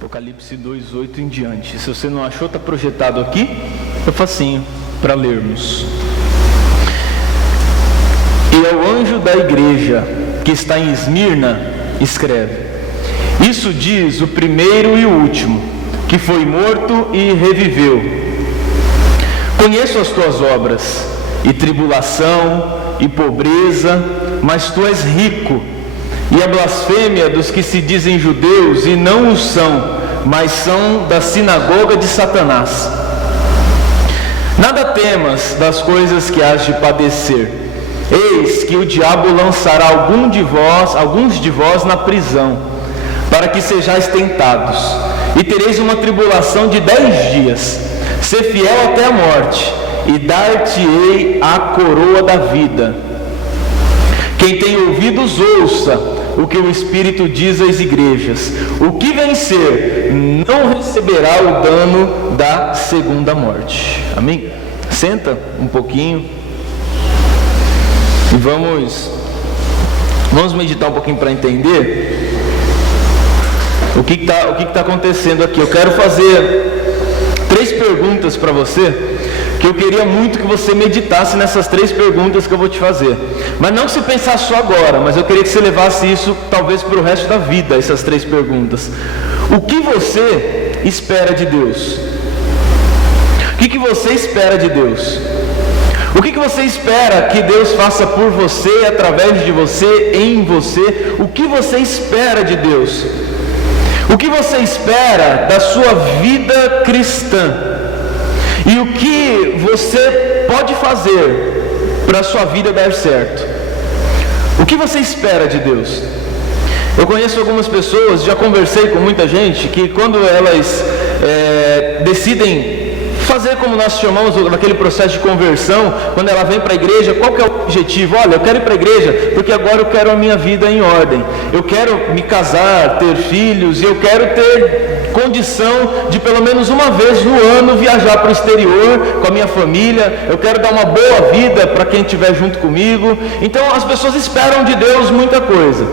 Apocalipse 2:8 em diante. Se você não achou, está projetado aqui, é facinho para lermos. E ao anjo da igreja que está em Esmirna, escreve: isso diz o primeiro e o último, que foi morto e reviveu. Conheço as tuas obras, e tribulação, e pobreza, mas tu és rico, e a blasfêmia dos que se dizem judeus e não o são, mas são da sinagoga de Satanás. Nada temas das coisas que hás de padecer. Eis que o diabo lançará alguns de vós na prisão, para que sejais tentados, e tereis uma tribulação de 10 dias. Ser fiel até a morte, e dar-te-ei a coroa da vida. Quem tem ouvidos, ouça o que o Espírito diz às igrejas. O que vencer não receberá o dano da segunda morte. Amém? Senta um pouquinho e vamos meditar um pouquinho para entender o que está acontecendo aqui. Eu quero fazer 3 perguntas para você, que eu queria muito que você meditasse nessas 3 perguntas que eu vou te fazer. Mas não se pensar só agora, mas eu queria que você levasse isso talvez para o resto da vida, essas 3 perguntas. O que você espera de Deus? O que você espera de Deus? O que você espera que Deus faça por você, através de você, em você? O que você espera de Deus? O que você espera da sua vida cristã? E o que você pode fazer para a sua vida dar certo? O que você espera de Deus? Eu conheço algumas pessoas, já conversei com muita gente, que quando elas decidem fazer como nós chamamos naquele processo de conversão, quando ela vem para a igreja, qual que é o objetivo? Olha, eu quero ir para a igreja porque agora eu quero a minha vida em ordem. Eu quero me casar, ter filhos, e eu quero ter condição de pelo menos uma vez no ano viajar para o exterior com a minha família. Eu quero dar uma boa vida para quem estiver junto comigo. Então as pessoas esperam de Deus muita coisa.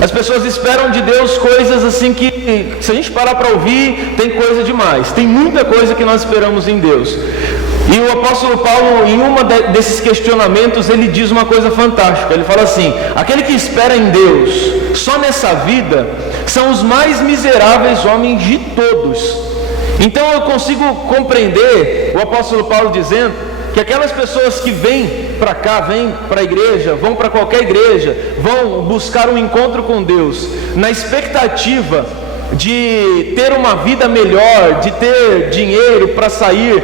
As pessoas esperam de Deus coisas assim que, se a gente parar para ouvir, tem coisa demais. Tem muita coisa que nós esperamos em Deus. E o apóstolo Paulo, em uma desses questionamentos, ele diz uma coisa fantástica. Ele fala assim: aquele que espera em Deus só nessa vida são os mais miseráveis homens de todos. Então eu consigo compreender o apóstolo Paulo dizendo que aquelas pessoas que vêm para cá, vêm para a igreja, vão para qualquer igreja, vão buscar um encontro com Deus, na expectativa de ter uma vida melhor, de ter dinheiro para sair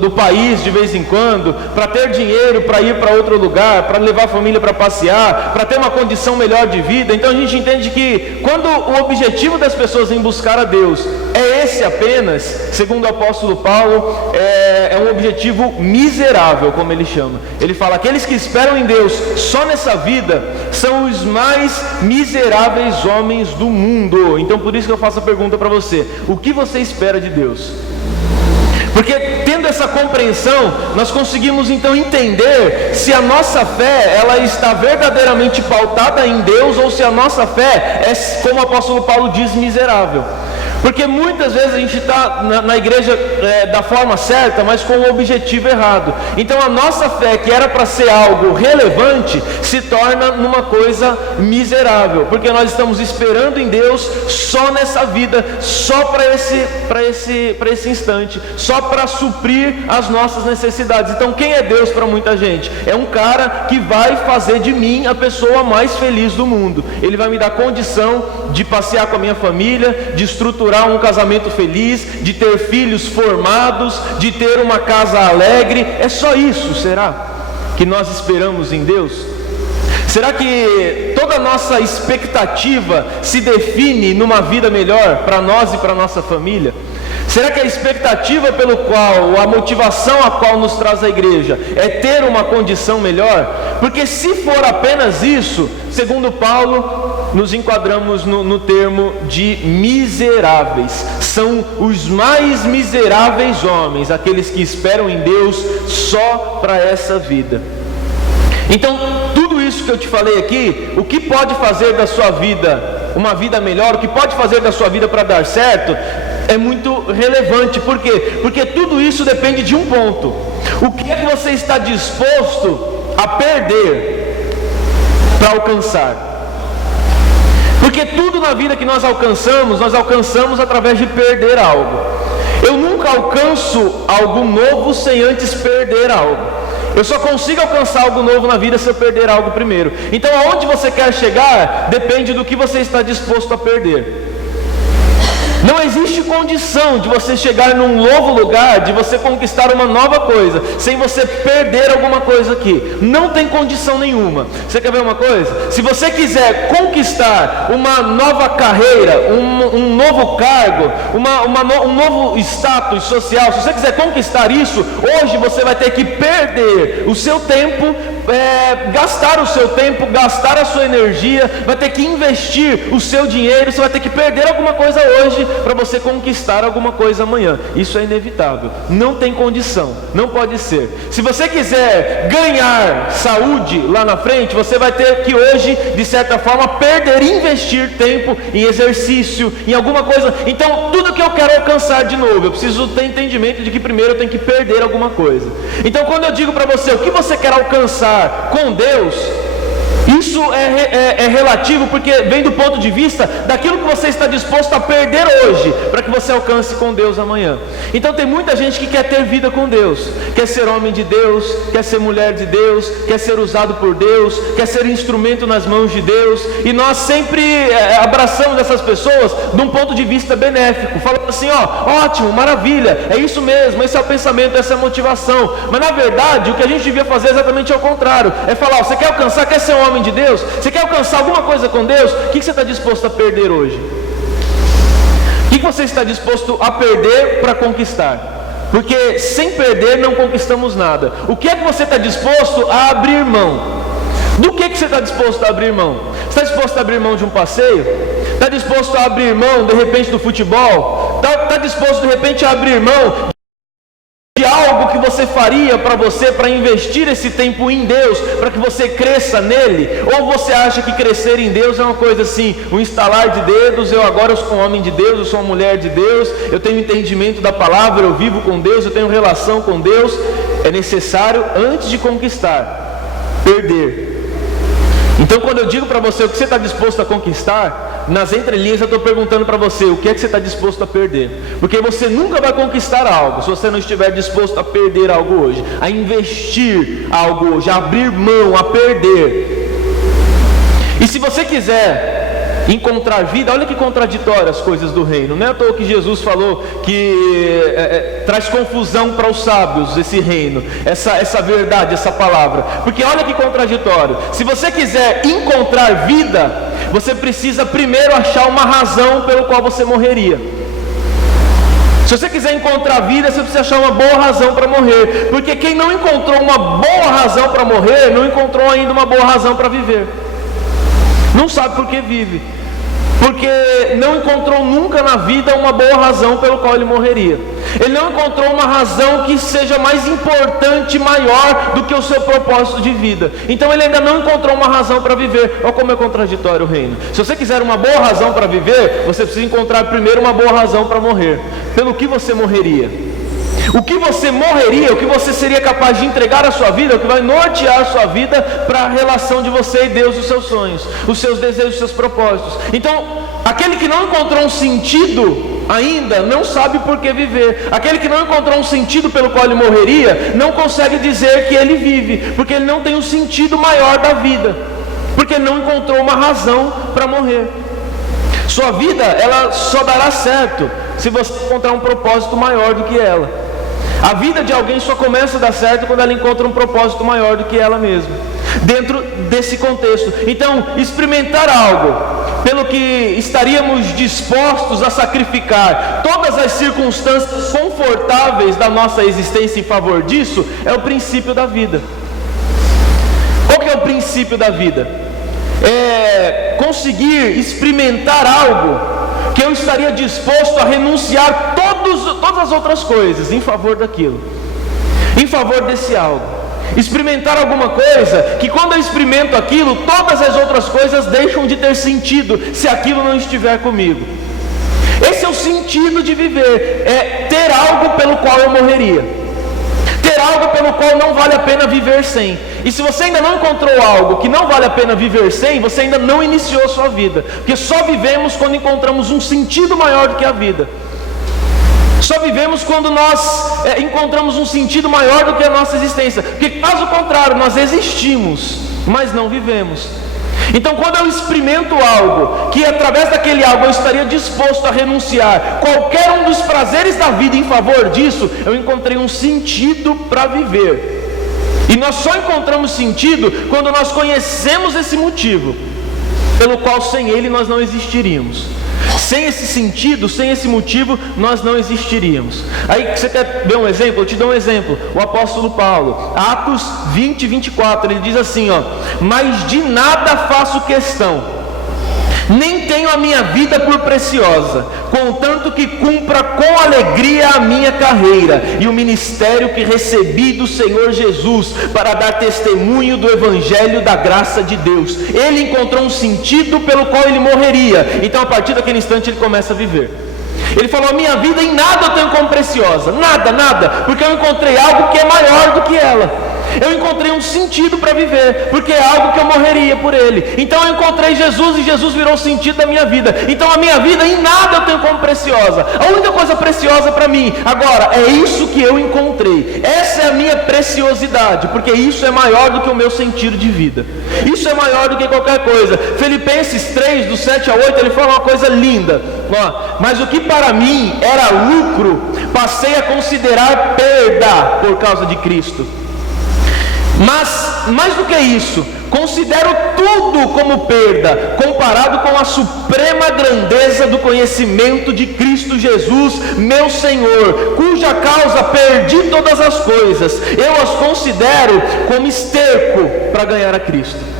do país de vez em quando, para ter dinheiro para ir para outro lugar, para levar a família para passear, para ter uma condição melhor de vida. Então a gente entende que quando o objetivo das pessoas em buscar a Deus é esse apenas, segundo o apóstolo Paulo, é um objetivo miserável, como ele chama. Ele fala: aqueles que esperam em Deus só nessa vida são os mais miseráveis homens do mundo. Então por isso que eu faço a pergunta para você: o que você espera de Deus? Porque tendo essa compreensão, nós conseguimos então entender se a nossa fé ela está verdadeiramente pautada em Deus, ou se a nossa fé é, como o apóstolo Paulo diz, miserável. Porque muitas vezes a gente está na igreja da forma certa, mas com o objetivo errado. Então a nossa fé, que era para ser algo relevante, se torna numa coisa miserável, porque nós estamos esperando em Deus só nessa vida, só para esse instante, só para suprir as nossas necessidades. Então quem é Deus para muita gente? É um cara que vai fazer de mim a pessoa mais feliz do mundo. Ele vai me dar condição de passear com a minha família, de estruturar um casamento feliz, de ter filhos formados, de ter uma casa alegre. É só isso, será, que nós esperamos em Deus? Será que toda a nossa expectativa se define numa vida melhor para nós e para nossa família? Será que a expectativa pelo qual, a motivação a qual nos traz a igreja é ter uma condição melhor? Porque se for apenas isso, segundo Paulo, nos enquadramos no termo de miseráveis. São os mais miseráveis homens, aqueles que esperam em Deus só para essa vida. Então, tudo isso que eu te falei aqui, o que pode fazer da sua vida uma vida melhor, o que pode fazer da sua vida para dar certo, é muito relevante. Por quê? Porque tudo isso depende de um ponto: o que é que você está disposto a perder para alcançar? Porque tudo na vida que nós alcançamos através de perder algo. Eu nunca alcanço algo novo sem antes perder algo. Eu só consigo alcançar algo novo na vida se eu perder algo primeiro. Então aonde você quer chegar depende do que você está disposto a perder. Não existe condição de você chegar num novo lugar, de você conquistar uma nova coisa, sem você perder alguma coisa aqui. Não tem condição nenhuma. Você quer ver uma coisa? Se você quiser conquistar uma nova carreira, um novo cargo, um novo status social, se você quiser conquistar isso, hoje você vai ter que perder o seu tempo, gastar o seu tempo, gastar a sua energia, vai ter que investir o seu dinheiro, você vai ter que perder alguma coisa hoje para você conquistar alguma coisa amanhã. Isso é inevitável, não tem condição, não pode ser. Se você quiser ganhar saúde lá na frente, você vai ter que hoje, de certa forma, investir tempo em exercício, em alguma coisa. Então tudo que eu quero alcançar de novo, eu preciso ter entendimento de que primeiro eu tenho que perder alguma coisa. Então quando eu digo para você o que você quer alcançar com Deus, isso é relativo, porque vem do ponto de vista daquilo que você está disposto a perder hoje, para que você alcance com Deus amanhã. Então tem muita gente que quer ter vida com Deus, quer ser homem de Deus, quer ser mulher de Deus, quer ser usado por Deus, quer ser instrumento nas mãos de Deus, e nós sempre abraçamos essas pessoas de um ponto de vista benéfico, falando assim: ótimo, maravilha, é isso mesmo, esse é o pensamento, essa é a motivação. Mas na verdade o que a gente devia fazer é exatamente ao contrário, é falar: você quer alcançar, quer ser um homem de Deus, você quer alcançar alguma coisa com Deus, o que você está disposto a perder hoje? O que você está disposto a perder para conquistar? Porque sem perder não conquistamos nada. O que é que você está disposto a abrir mão? Do que você está disposto a abrir mão? Você está disposto a abrir mão de um passeio? Está disposto a abrir mão de repente do futebol? Está disposto de repente a abrir mão de algo que você faria para investir esse tempo em Deus, para que você cresça nele? Ou você acha que crescer em Deus é uma coisa assim, um estalar de dedos: eu sou um homem de Deus, eu sou uma mulher de Deus, eu tenho entendimento da palavra, eu vivo com Deus, eu tenho relação com Deus. É necessário, antes de conquistar, perder. Então quando eu digo para você o que você está disposto a conquistar, nas entrelinhas eu estou perguntando para você o que é que você está disposto a perder. Porque você nunca vai conquistar algo se você não estiver disposto a perder algo hoje, a investir algo hoje, a abrir mão, a perder. E se você quiser encontrar vida, olha que contraditório as coisas do reino. Não é à toa que Jesus falou que traz confusão para os sábios esse reino, essa verdade, essa palavra. Porque olha que contraditório. Se você quiser encontrar vida, você precisa primeiro achar uma razão pelo qual você morreria. Se você quiser encontrar vida, você precisa achar uma boa razão para morrer. Porque quem não encontrou uma boa razão para morrer, não encontrou ainda uma boa razão para viver. Não sabe por que vive, porque não encontrou nunca na vida uma boa razão pelo qual ele morreria. Ele não encontrou uma razão que seja mais importante, maior do que o seu propósito de vida. Então ele ainda não encontrou uma razão para viver. Olha como é contraditório o reino. Se você quiser uma boa razão para viver, você precisa encontrar primeiro uma boa razão para morrer. Pelo que você morreria? O que você morreria, o que você seria capaz de entregar à sua vida, o que vai nortear a sua vida para a relação de você e Deus, os seus sonhos, os seus desejos, os seus propósitos. Então, aquele que não encontrou um sentido ainda, não sabe por que viver. Aquele que não encontrou um sentido pelo qual ele morreria, não consegue dizer que ele vive, porque ele não tem um sentido maior da vida, porque ele não encontrou uma razão para morrer. Sua vida, ela só dará certo se você encontrar um propósito maior do que ela. A vida de alguém só começa a dar certo quando ela encontra um propósito maior do que ela mesma, dentro desse contexto. Então, experimentar algo pelo que estaríamos dispostos a sacrificar todas as circunstâncias confortáveis da nossa existência em favor disso, é o princípio da vida. Qual que é o princípio da vida? É conseguir experimentar algo que eu estaria disposto a renunciar todas as outras coisas em favor daquilo, em favor desse algo. experimentar alguma coisa, que quando eu experimento aquilo, todas as outras coisas deixam de ter sentido, se aquilo não estiver comigo. Esse é o sentido de viver, é ter algo pelo qual eu morreria, ter algo pelo qual não vale a pena viver sem. E se você ainda não encontrou algo que não vale a pena viver sem, você ainda não iniciou a sua vida, porque só vivemos quando encontramos um sentido maior do que a vida. Só vivemos quando nós encontramos um sentido maior do que a nossa existência, porque caso contrário, nós existimos, mas não vivemos. Então quando eu experimento algo, que através daquele algo eu estaria disposto a renunciar qualquer um dos prazeres da vida em favor disso, eu encontrei um sentido para viver. E nós só encontramos sentido quando nós conhecemos esse motivo, pelo qual sem ele nós não existiríamos. Sem esse sentido, sem esse motivo, nós não existiríamos. Aí você quer ver um exemplo? Eu te dou um exemplo. O apóstolo Paulo, Atos 20, 24, ele diz assim, mas de nada faço questão, nem tenho a minha vida por preciosa, contanto que cumpra com alegria a minha carreira e o ministério que recebi do Senhor Jesus, para dar testemunho do evangelho da graça de Deus. Ele encontrou um sentido pelo qual ele morreria, então a partir daquele instante ele começa a viver. Ele falou, a minha vida em nada eu tenho como preciosa, nada, porque eu encontrei algo que é maior do que ela. Eu encontrei um sentido para viver, porque é algo que eu morreria por ele. Então eu encontrei Jesus e Jesus virou o sentido da minha vida. Então a minha vida em nada eu tenho como preciosa. A única coisa preciosa para mim agora é isso que eu encontrei. Essa é a minha preciosidade, porque isso é maior do que o meu sentido de vida. Isso é maior do que qualquer coisa. Filipenses 3, do 7 ao 8, ele fala uma coisa linda. Mas o que para mim era lucro, passei a considerar perda por causa de Cristo. Mas, mais do que isso, considero tudo como perda, comparado com a suprema grandeza do conhecimento de Cristo Jesus, meu Senhor, cuja causa perdi todas as coisas. Eu as considero como esterco para ganhar a Cristo.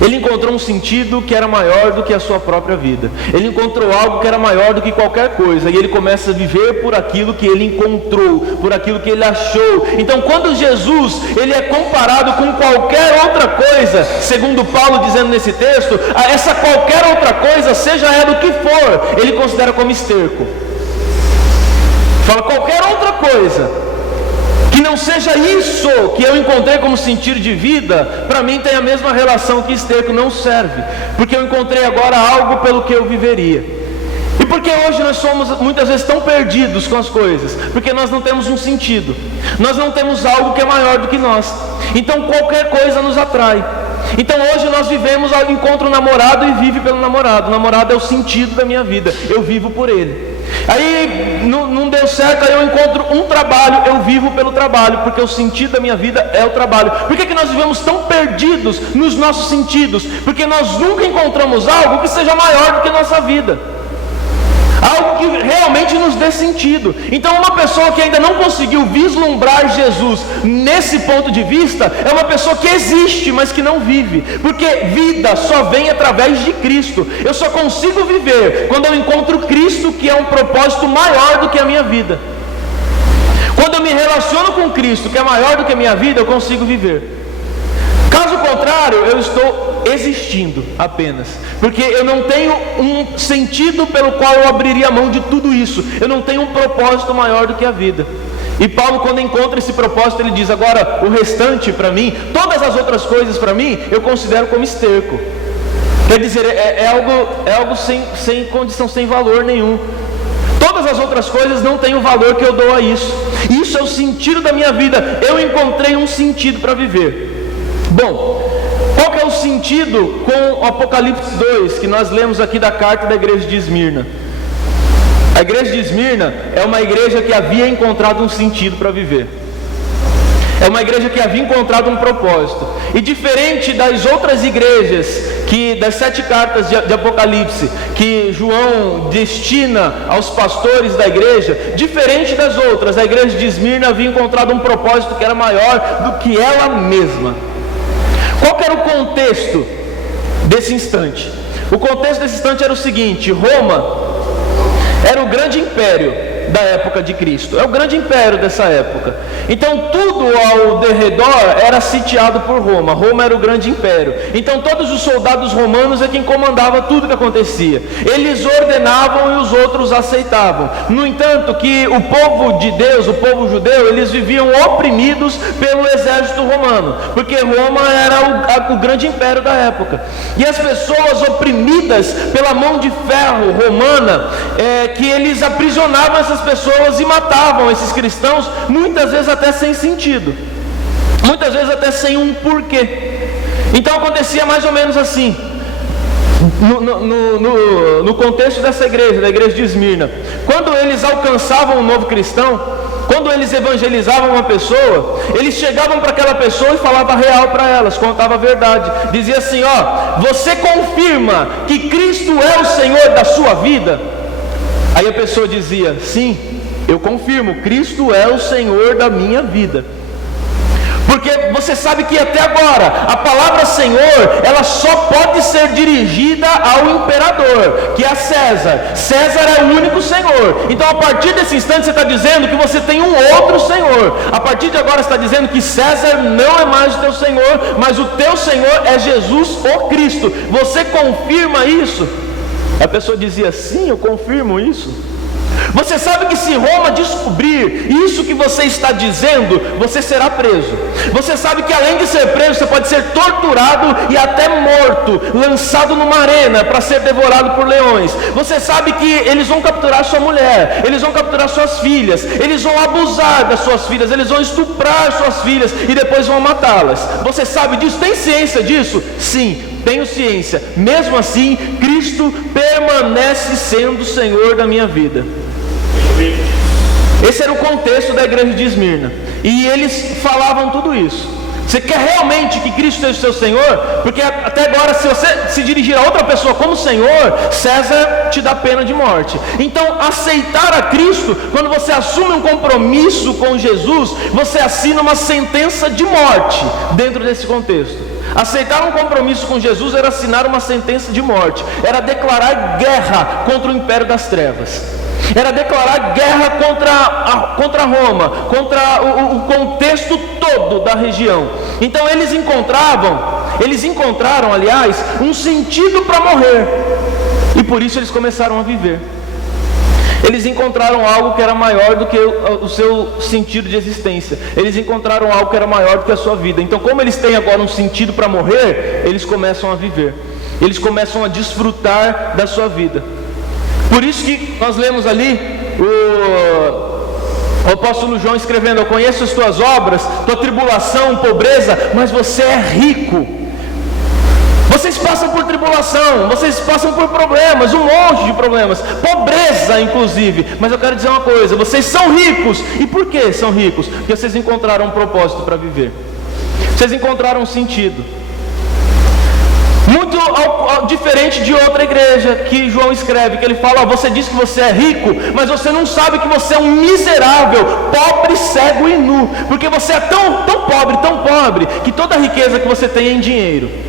Ele encontrou um sentido que era maior do que a sua própria vida. Ele encontrou algo que era maior do que qualquer coisa. E ele começa a viver por aquilo que ele encontrou, por aquilo que ele achou. Então quando Jesus ele é comparado com qualquer outra coisa, segundo Paulo dizendo nesse texto, essa qualquer outra coisa, seja ela o que for, ele considera como esterco. Fala, qualquer outra coisa que não seja isso que eu encontrei como sentido de vida, para mim tem a mesma relação que esterco, não serve, porque eu encontrei agora algo pelo que eu viveria. E porque hoje nós somos muitas vezes tão perdidos com as coisas, porque nós não temos um sentido, nós não temos algo que é maior do que nós, então qualquer coisa nos atrai. Então hoje nós vivemos, encontro um namorado e vive pelo namorado. O namorado é o sentido da minha vida, eu vivo por ele. Aí não deu certo, aí eu encontro um trabalho, eu vivo pelo trabalho, porque o sentido da minha vida é o trabalho. Por que nós vivemos tão perdidos nos nossos sentidos? Porque nós nunca encontramos algo que seja maior do que nossa vida, algo que realmente nos dê sentido. Então uma pessoa que ainda não conseguiu vislumbrar Jesus nesse ponto de vista, é uma pessoa que existe, mas que não vive, porque vida só vem através de Cristo. Eu só consigo viver quando eu encontro Cristo, que é um propósito maior do que a minha vida. Quando eu me relaciono com Cristo, que é maior do que a minha vida, eu consigo viver. Caso contrário, eu estou existindo apenas, porque eu não tenho um sentido pelo qual eu abriria mão de tudo isso. Eu não tenho um propósito maior do que a vida. E Paulo, quando encontra esse propósito, ele diz, agora o restante para mim, todas as outras coisas para mim, eu considero como esterco. Quer dizer, é algo sem condição, sem valor nenhum. Todas as outras coisas não têm o valor que eu dou a isso. Isso é o sentido da minha vida. Eu encontrei um sentido para viver. Bom, qual que é o sentido com o Apocalipse 2, que nós lemos aqui da carta da igreja de Esmirna? A igreja de Esmirna é uma igreja que havia encontrado um sentido para viver. É uma igreja que havia encontrado um propósito. E diferente das outras igrejas, das 7 cartas de Apocalipse, que João destina aos pastores da igreja, diferente das outras, a igreja de Esmirna havia encontrado um propósito que era maior do que ela mesma. Qual que era o contexto desse instante? O contexto desse instante era o seguinte: Roma era o grande império da época de Cristo, é o grande império dessa época. Então tudo ao derredor era sitiado por Roma. Roma era o grande império. Então todos os soldados romanos é quem comandava tudo que acontecia. Eles ordenavam e os outros aceitavam. No entanto, que o povo de Deus, o povo judeu, eles viviam oprimidos pelo exército romano, porque Roma era o grande império da época. E as pessoas oprimidas pela mão de ferro romana, que eles aprisionavam essas pessoas e matavam esses cristãos, muitas vezes até sem sentido, muitas vezes até sem um porquê. Então acontecia mais ou menos assim. No contexto dessa igreja, da igreja de Esmirna, quando eles alcançavam um novo cristão, quando eles evangelizavam uma pessoa, eles chegavam para aquela pessoa e falavam real para elas, contava a verdade, dizia assim: ó, você confirma que Cristo é o Senhor da sua vida? Aí a pessoa dizia: sim, eu confirmo, Cristo é o Senhor da minha vida. Porque você sabe que até agora a palavra Senhor, ela só pode ser dirigida ao imperador, que é César. César é o único Senhor. Então a partir desse instante você está dizendo que você tem um outro Senhor. A partir de agora você está dizendo que César não é mais o teu Senhor, mas o teu Senhor é Jesus o Cristo. Você confirma isso? A pessoa dizia: sim, eu confirmo isso. Você sabe que se Roma descobrir isso que você está dizendo, você será preso. Você sabe que além de ser preso, você pode ser torturado e até morto, lançado numa arena para ser devorado por leões. Você sabe que eles vão capturar sua mulher, eles vão capturar suas filhas, eles vão abusar das suas filhas, eles vão estuprar suas filhas e depois vão matá-las. Você sabe disso? Tem ciência disso? Sim, tenho ciência. Mesmo assim, Cristo permanece sendo o Senhor da minha vida. Esse era o contexto da igreja de Esmirna, e eles falavam tudo isso. Você quer realmente que Cristo seja o seu Senhor? Porque até agora, se você se dirigir a outra pessoa como Senhor, César te dá pena de morte. Então, aceitar a Cristo, quando você assume um compromisso com Jesus, você assina uma sentença de morte dentro desse contexto. Aceitar um compromisso com Jesus era assinar uma sentença de morte, era declarar guerra contra o império das trevas, era declarar guerra contra Roma, contra o contexto todo da região. Então eles encontraram, aliás, um sentido para morrer, e por isso eles começaram a viver. Eles encontraram algo que era maior do que o seu sentido de existência. Eles encontraram algo que era maior do que a sua vida. Então, como eles têm agora um sentido para morrer, eles começam a viver, eles começam a desfrutar da sua vida. Por isso que nós lemos ali o apóstolo João escrevendo: eu conheço as tuas obras, tua tribulação, pobreza, mas você é rico. Vocês passam por tribulação, vocês passam por problemas, um monte de problemas, pobreza inclusive, mas eu quero dizer uma coisa: vocês são ricos. E por que são ricos? Porque vocês encontraram um propósito para viver, vocês encontraram um sentido. Muito diferente de outra igreja que João escreve, que ele fala: você diz que você é rico, mas você não sabe que você é um miserável, pobre, cego e nu, porque você é tão pobre, que toda a riqueza que você tem é em dinheiro.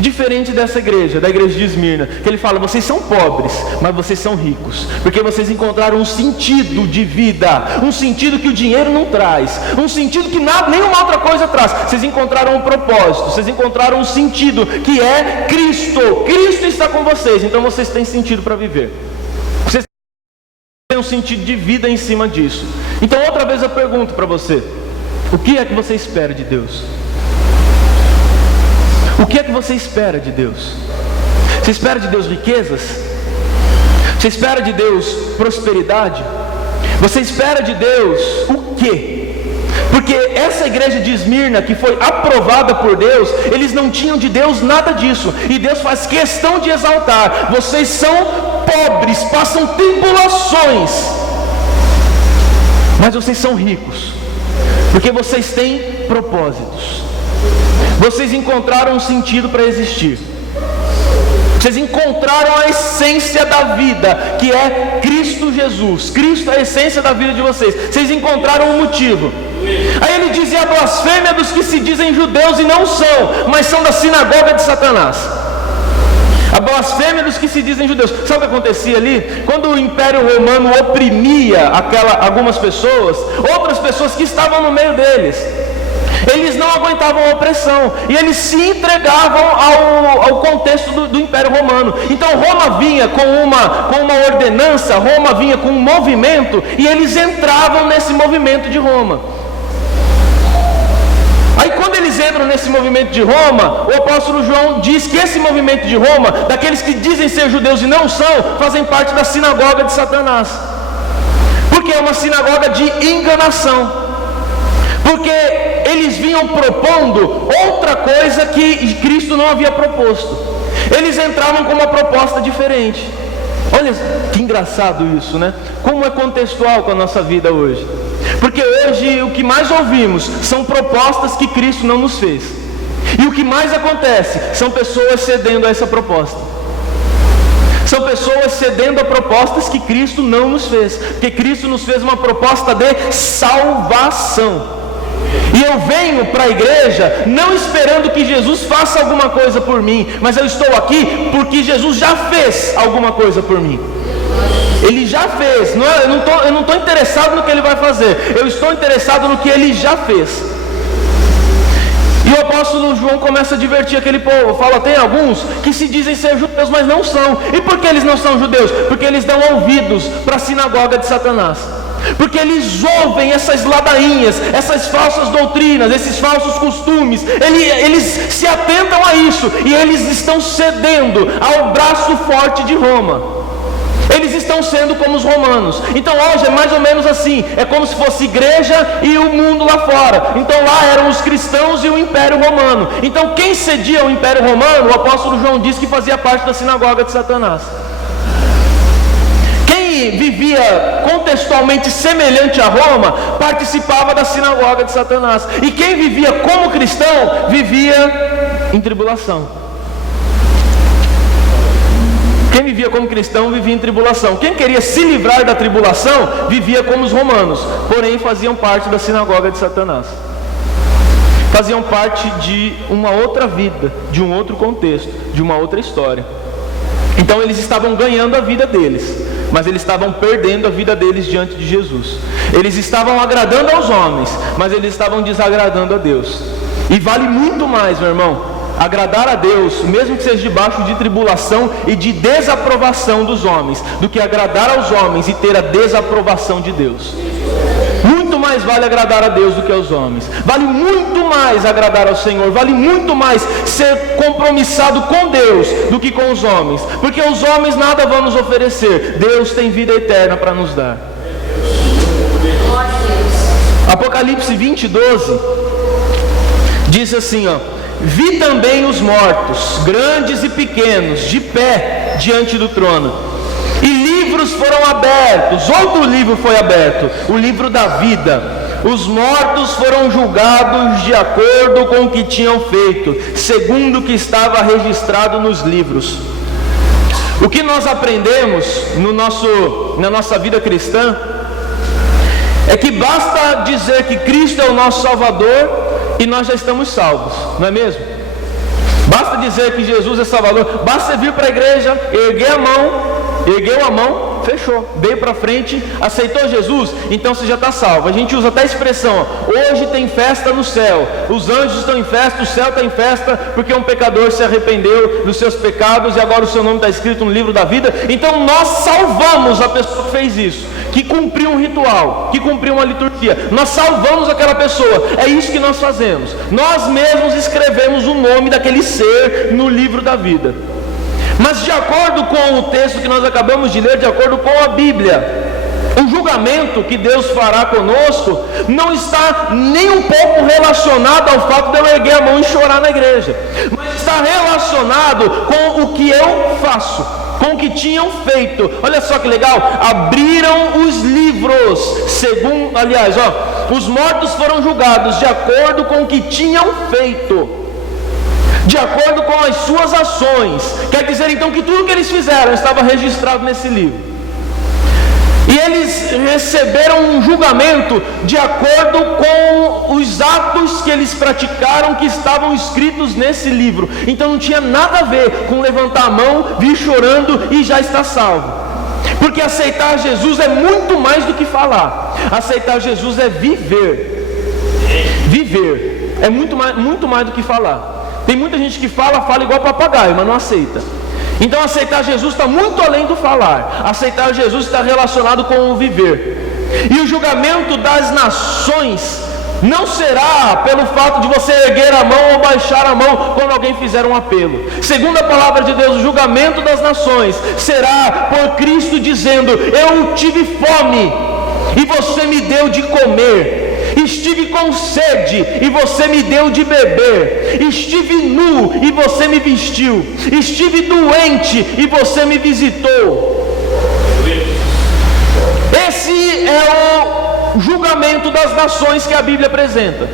Diferente dessa igreja, da igreja de Esmirna, que ele fala: vocês são pobres, mas vocês são ricos, porque vocês encontraram um sentido de vida, um sentido que o dinheiro não traz, um sentido que nenhuma outra coisa traz. Vocês encontraram um propósito, vocês encontraram um sentido, que é Cristo. Cristo está com vocês, então vocês têm sentido para viver, vocês têm um sentido de vida em cima disso. Então outra vez eu pergunto para você: o que é que você espera de Deus? O que é que você espera de Deus? Você espera de Deus riquezas? Você espera de Deus prosperidade? Você espera de Deus o quê? Porque essa igreja de Esmirna, que foi aprovada por Deus, eles não tinham de Deus nada disso, e Deus faz questão de exaltar: vocês são pobres, passam tribulações, mas vocês são ricos, porque vocês têm propósitos. Vocês encontraram um sentido para existir. Vocês encontraram a essência da vida, que é Cristo Jesus. Cristo é a essência da vida de vocês. Vocês encontraram um motivo. Aí ele diz: a blasfêmia dos que se dizem judeus e não são, mas são da sinagoga de Satanás. A blasfêmia dos que se dizem judeus. Sabe o que acontecia ali? Quando o Império Romano oprimia algumas pessoas, outras pessoas que estavam no meio deles, eles não aguentavam a opressão e eles se entregavam ao contexto do Império Romano. Então Roma vinha com uma ordenança, Roma vinha com um movimento e eles entravam nesse movimento de Roma. Aí quando eles entram nesse movimento de Roma, o apóstolo João diz que esse movimento de Roma, daqueles que dizem ser judeus e não são, fazem parte da sinagoga de Satanás. Porque é uma sinagoga de enganação. Porque eles vinham propondo outra coisa que Cristo não havia proposto. Eles entravam com uma proposta diferente. Olha que engraçado isso, né? Como é contextual com a nossa vida hoje. Porque hoje o que mais ouvimos são propostas que Cristo não nos fez. E o que mais acontece são pessoas cedendo a essa proposta. São pessoas cedendo a propostas que Cristo não nos fez. Porque Cristo nos fez uma proposta de salvação. E eu venho para a igreja não esperando que Jesus faça alguma coisa por mim, mas eu estou aqui porque Jesus já fez alguma coisa por mim. Ele já fez. Eu não estou interessado no que Ele vai fazer, eu estou interessado no que Ele já fez. E o apóstolo João começa a divertir aquele povo. Fala, tem alguns que se dizem ser judeus, mas não são. E por que eles não são judeus? Porque eles dão ouvidos para a sinagoga de Satanás. Porque eles ouvem essas ladainhas, essas falsas doutrinas, esses falsos costumes. Eles se atentam a isso e eles estão cedendo ao braço forte de Roma. Eles estão sendo como os romanos. Então hoje é mais ou menos assim. É como se fosse igreja e o mundo lá fora. Então lá eram os cristãos e o Império Romano. Então quem cedia ao Império Romano, o apóstolo João diz que fazia parte da sinagoga de Satanás. Quem vivia contextualmente semelhante a Roma, participava da sinagoga de Satanás. E quem vivia como cristão, vivia em tribulação. Quem vivia como cristão, vivia em tribulação. Quem queria se livrar da tribulação, vivia como os romanos. Porém, faziam parte da sinagoga de Satanás. Faziam parte de uma outra vida, de um outro contexto, de uma outra história. Então eles estavam ganhando a vida deles, mas eles estavam perdendo a vida deles diante de Jesus. Eles estavam agradando aos homens, mas eles estavam desagradando a Deus. E vale muito mais, meu irmão, agradar a Deus, mesmo que seja debaixo de tribulação e de desaprovação dos homens, do que agradar aos homens e ter a desaprovação de Deus. Muito mais vale agradar a Deus do que aos homens. Vale muito mais agradar ao Senhor. Vale muito mais ser compromissado com Deus do que com os homens. Porque os homens nada vão nos oferecer. Deus tem vida eterna para nos dar. Apocalipse 20:12 diz assim, ó: vi também os mortos, grandes e pequenos, de pé diante do trono. E livros foram abertos. Outro livro foi aberto, o livro da vida. Os mortos foram julgados de acordo com o que tinham feito, segundo o que estava registrado nos livros. O que nós aprendemos na nossa vida cristã é que basta dizer que Cristo é o nosso Salvador e nós já estamos salvos, não é mesmo? Basta dizer que Jesus é Salvador, basta vir para a igreja, ergueu a mão, fechou, veio para frente, aceitou Jesus, então você já está salvo. A gente usa até a expressão, hoje tem festa no céu, os anjos estão em festa, o céu está em festa, porque um pecador se arrependeu dos seus pecados e agora o seu nome está escrito no livro da vida. Então nós salvamos a pessoa que fez isso, que cumpriu um ritual, que cumpriu uma liturgia. Nós salvamos aquela pessoa. É isso que nós fazemos. Nós mesmos escrevemos o nome daquele ser no livro da vida. Mas de acordo com o texto que nós acabamos de ler, de acordo com a Bíblia, o julgamento que Deus fará conosco não está nem um pouco relacionado ao fato de eu erguer a mão e chorar na igreja, mas está relacionado com o que eu faço, com o que tinham feito. Olha só que legal, abriram os livros, os mortos foram julgados de acordo com o que tinham feito, de acordo com as suas ações. Quer dizer então que tudo que eles fizeram estava registrado nesse livro. E eles receberam um julgamento de acordo com os atos que eles praticaram, que estavam escritos nesse livro. Então não tinha nada a ver com levantar a mão, vir chorando e já está salvo. Porque aceitar Jesus é muito mais do que falar. Aceitar Jesus é viver. Viver é muito mais do que falar. Tem muita gente que fala igual papagaio, mas não aceita. Então aceitar Jesus está muito além do falar. Aceitar Jesus está relacionado com o viver. E o julgamento das nações não será pelo fato de você erguer a mão ou baixar a mão quando alguém fizer um apelo. Segundo a palavra de Deus, o julgamento das nações será por Cristo dizendo: eu tive fome e você me deu de comer. Estive com sede e você me deu de beber. Estive nu e você me vestiu. Estive doente e você me visitou. Esse é o julgamento das nações que a Bíblia apresenta.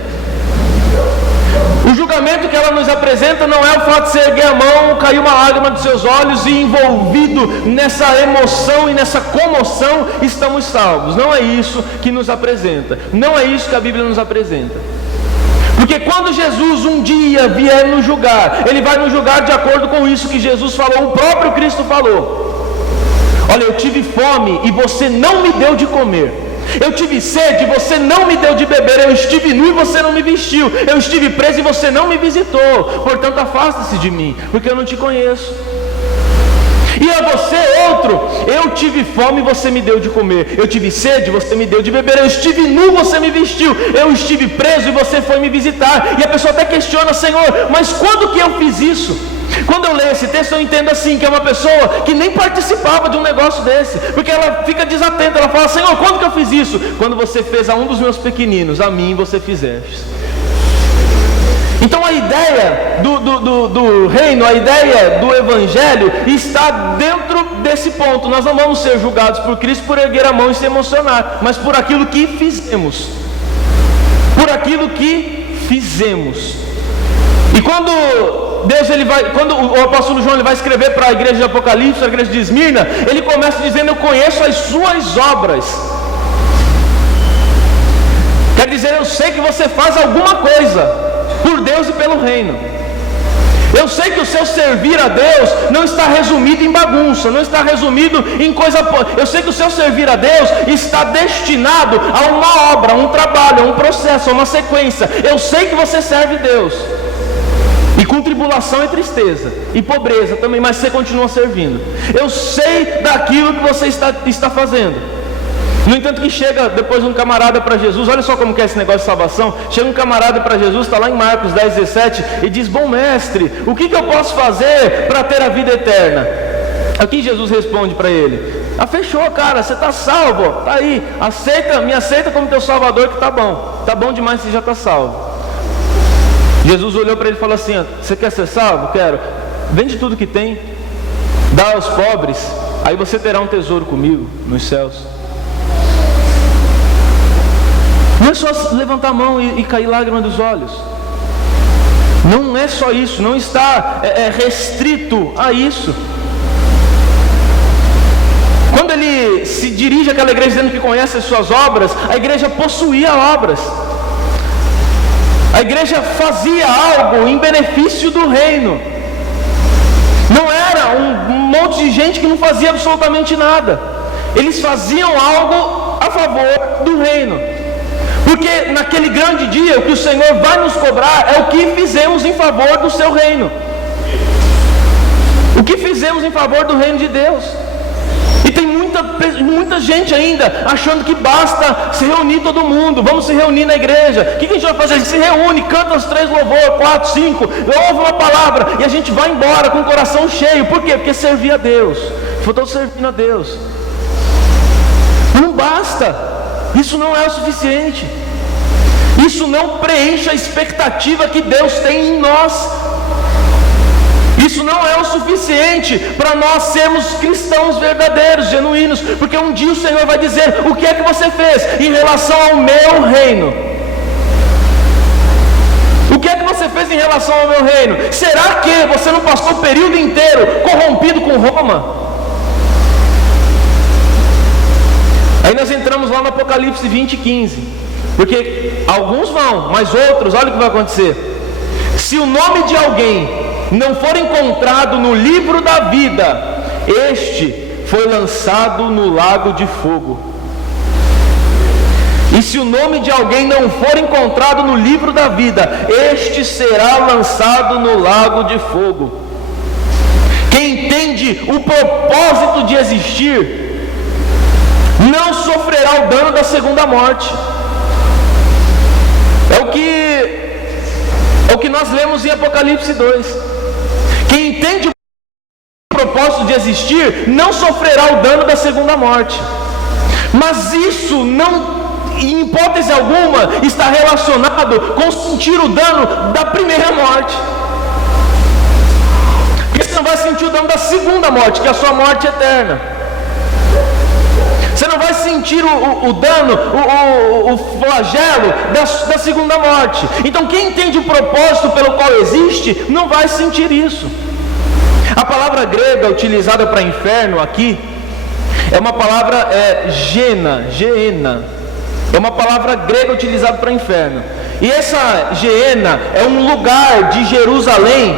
O julgamento que ela nos apresenta não é o fato de você erguer a mão, cair uma lágrima dos seus olhos e envolvido nessa emoção e nessa comoção estamos salvos. Não é isso que nos apresenta. Não é isso que a Bíblia nos apresenta. Porque quando Jesus um dia vier nos julgar, Ele vai nos julgar de acordo com isso que Jesus falou, o próprio Cristo falou. Olha, eu tive fome e você não me deu de comer. Eu tive sede e você não me deu de beber. Eu estive nu e você não me vestiu. Eu estive preso e você não me visitou. Portanto, afaste-se de mim, porque eu não te conheço. E a você outro: eu tive fome e você me deu de comer. Eu tive sede, você me deu de beber. Eu estive nu, você me vestiu. Eu estive preso e você foi me visitar. E a pessoa até questiona: Senhor, mas quando que eu fiz isso? Quando eu leio esse texto eu entendo assim, que é uma pessoa que nem participava de um negócio desse, porque ela fica desatenta, ela fala: Senhor, quando que eu fiz isso? Quando você fez a um dos meus pequeninos, a mim você fizeste. Então a ideia do reino, a ideia do evangelho está dentro desse ponto. Nós não vamos ser julgados por Cristo por erguer a mão e se emocionar, mas por aquilo que fizemos. Por aquilo que fizemos. E quando quando o apóstolo João vai escrever para a igreja de Apocalipse, a igreja de Esmirna, ele começa dizendo: eu conheço as suas obras. Quer dizer, eu sei que você faz alguma coisa por Deus e pelo reino. Eu sei que o seu servir a Deus não está resumido em bagunça, não está resumido em coisa. Eu sei que o seu servir a Deus está destinado a uma obra, a um trabalho, a um processo, a uma sequência. Eu sei que você serve Deus. E com tribulação e tristeza, e pobreza também, mas você continua servindo. Eu sei daquilo que você está fazendo. No entanto que chega depois um camarada para Jesus, olha só como que é esse negócio de salvação. Chega um camarada para Jesus, está lá em Marcos 10, 17, e diz: bom mestre, o que eu posso fazer para ter a vida eterna? Aqui Jesus responde para ele: fechou, cara, você está salvo, está aí, me aceita como teu salvador, que está bom demais, você já está salvo. Jesus olhou para ele e falou assim: você quer ser salvo? Quero. Vende tudo que tem, dá aos pobres, aí você terá um tesouro comigo nos céus. Não é só levantar a mão e cair lágrima dos olhos. Não é só isso, não está restrito a isso. Quando ele se dirige àquela igreja dizendo que conhece as suas obras, a igreja possuía obras. A igreja fazia algo em benefício do reino. Não era um monte de gente que não fazia absolutamente nada. Eles faziam algo a favor do reino. Porque naquele grande dia, o que o Senhor vai nos cobrar é o que fizemos em favor do seu reino. O que fizemos em favor do reino de Deus. E tem muita gente ainda achando que basta se reunir todo mundo. Vamos se reunir na igreja. O que a gente vai fazer? A gente se reúne, canta os 3 louvores, 4, 5, ouve uma palavra e a gente vai embora com o coração cheio. Por quê? Porque servir a Deus. Estou servindo a Deus. Não basta. Isso não é o suficiente. Isso não preenche a expectativa que Deus tem em nós. Isso não é o suficiente para nós sermos cristãos verdadeiros, genuínos, porque um dia o Senhor vai dizer: o que é que você fez em relação ao meu reino? O que é que você fez em relação ao meu reino? Será que você não passou o período inteiro corrompido com Roma? lá no Apocalipse 20:15. Porque alguns vão, mas outros, olha o que vai acontecer. Se o nome de alguém não for encontrado no livro da vida, este foi lançado no lago de fogo. E se o nome de alguém não for encontrado no livro da vida, este será lançado no lago de fogo. Quem entende o propósito de existir, não sofrerá o dano da segunda morte. É o que nós lemos em Apocalipse 2. Quem entende o propósito de existir, não sofrerá o dano da segunda morte. Mas isso não, em hipótese alguma, está relacionado com sentir o dano da primeira morte. Porque você não vai sentir o dano da segunda morte, que é a sua morte eterna. Você não vai sentir o dano, o flagelo da segunda morte. Então quem entende o propósito pelo qual existe, não vai sentir isso. A palavra grega utilizada para inferno aqui, é uma palavra geena. É uma palavra grega utilizada para inferno. E essa geena é um lugar de Jerusalém,